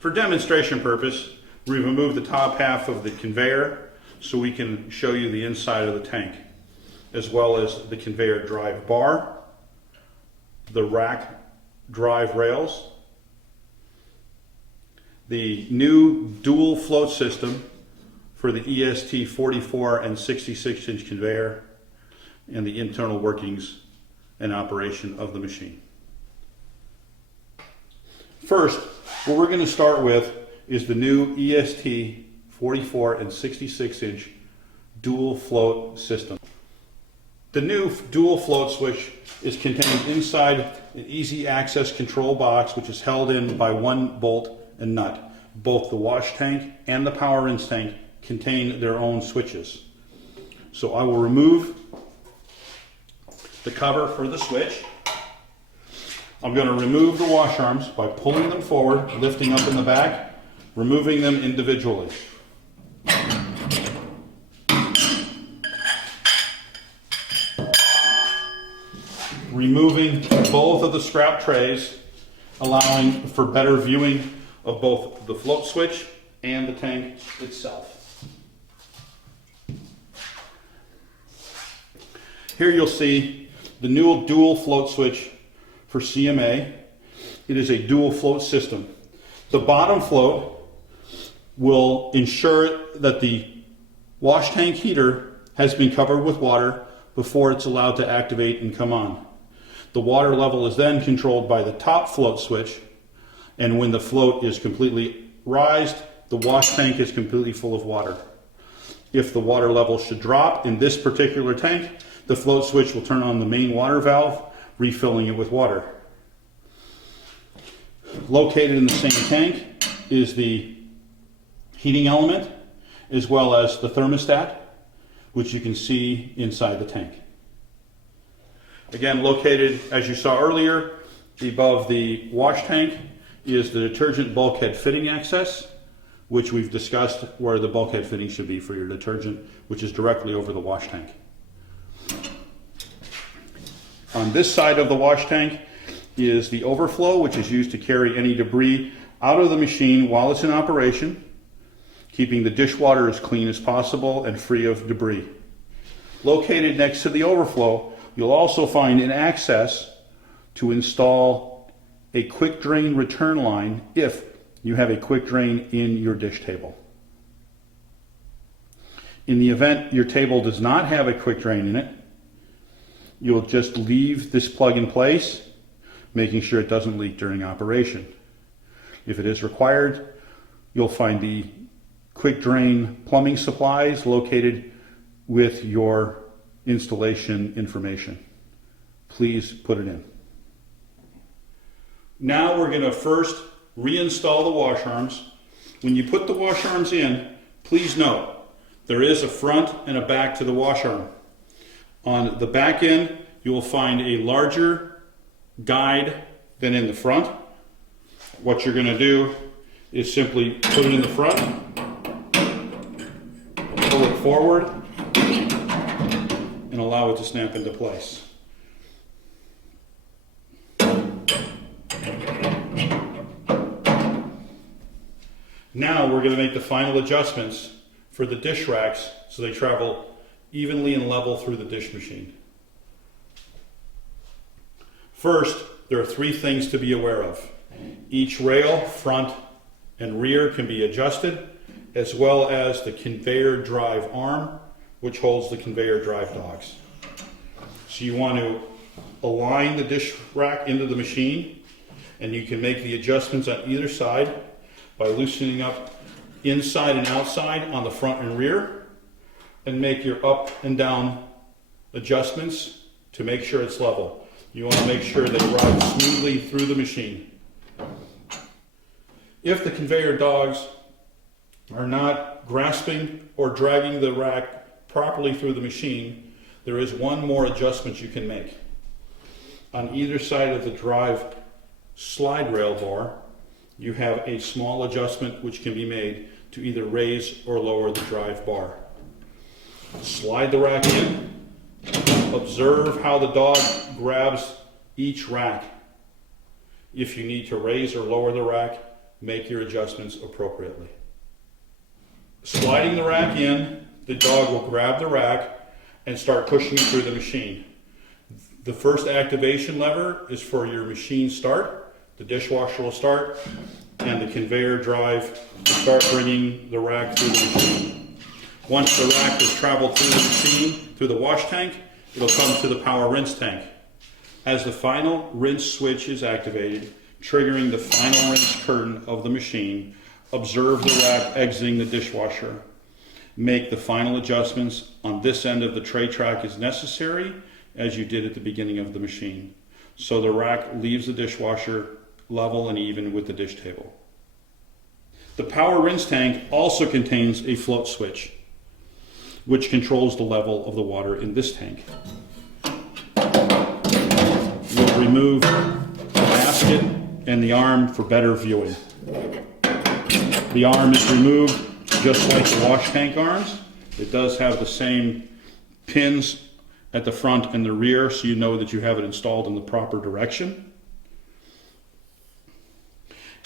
For demonstration purpose, we've removed the top half of the conveyor so we can show you the inside of the tank, as well as the conveyor drive bar, the rack drive rails, the new dual float system for the EST 44 and 66-inch conveyor, and the internal workings and operation of the machine. First, what we're going to start with is the new EST 44 and 66-inch dual float system. The new dual float switch is contained inside an easy access control box, which is held in by one bolt and nut. Both the wash tank and the power rinse tank contain their own switches. So I will remove the cover for the switch. I'm going to remove the wash arms by pulling them forward, lifting up in the back, removing them individually. Removing both of the strap trays, allowing for better viewing of both the float switch and the tank itself. Here you'll see the new dual float switch for CMA. It is a dual float system. The bottom float will ensure that the wash tank heater has been covered with water before it's allowed to activate and come on. The water level is then controlled by the top float switch, and when the float is completely raised, the wash tank is completely full of water. If the water level should drop in this particular tank, the float switch will turn on the main water valve, refilling it with water. Located in the same tank is the heating element, as well as the thermostat, which you can see inside the tank. Again, located, as you saw earlier, above the wash tank is the detergent bulkhead fitting access, which we've discussed where the bulkhead fitting should be for your detergent, which is directly over the wash tank. On this side of the wash tank is the overflow, which is used to carry any debris out of the machine while it's in operation, keeping the dishwater as clean as possible and free of debris. Located next to the overflow, you'll also find an access to install a quick drain return line if you have a quick drain in your dish table. In the event your table does not have a quick drain in it, you'll just leave this plug in place, making sure it doesn't leak during operation. If it is required, you'll find the quick drain plumbing supplies located with your installation information. Please put it in. Now we're going to first reinstall the wash arms. When you put the wash arms in, please note there is a front and a back to the wash arm. On the back end, you will find a larger guide than in the front. What you're going to do is simply put it in the front, pull it forward, and allow it to snap into place. Now we're going to make the final adjustments for the dish racks so they travel evenly and level through the dish machine. First, there are three things to be aware of. Each rail, front and rear, can be adjusted, as well as the conveyor drive arm, which holds the conveyor drive dogs. So you want to align the dish rack into the machine, and you can make the adjustments on either side by loosening up inside and outside on the front and rear, and make your up and down adjustments to make sure it's level. You want to make sure they ride smoothly through the machine. If the conveyor dogs are not grasping or dragging the rack properly through the machine, there is one more adjustment you can make. On either side of the drive slide rail bar, you have a small adjustment which can be made to either raise or lower the drive bar. Slide the rack in. Observe how the dog grabs each rack. If you need to raise or lower the rack, make your adjustments appropriately. Sliding the rack in, the dog will grab the rack and start pushing it through the machine. The first activation lever is for your machine start. The dishwasher will start, and the conveyor drive will start bringing the rack through the machine. Once the rack has traveled through the machine, through the wash tank, it'll come to the power rinse tank. As the final rinse switch is activated, triggering the final rinse curtain of the machine, observe the rack exiting the dishwasher. Make the final adjustments on this end of the tray track as necessary as you did at the beginning of the machine, so the rack leaves the dishwasher level and even with the dish table. The power rinse tank also contains a float switch, which controls the level of the water in this tank. We'll remove the basket and the arm for better viewing. The arm is removed just like the wash tank arms. It does have the same pins at the front and the rear, so you know that you have it installed in the proper direction.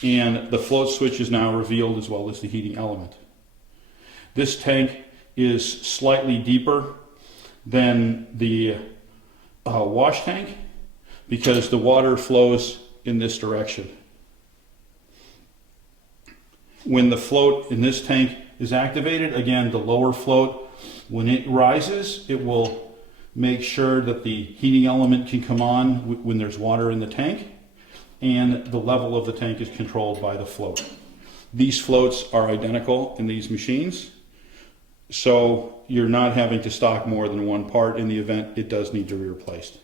And the float switch is now revealed, as well as the heating element. This tank is slightly deeper than the wash tank because the water flows in this direction. When the float in this tank is activated, again, the lower float, when it rises, it will make sure that the heating element can come on when there's water in the tank, and the level of the tank is controlled by the float. These floats are identical in these machines, so you're not having to stock more than one part in the event it does need to be replaced.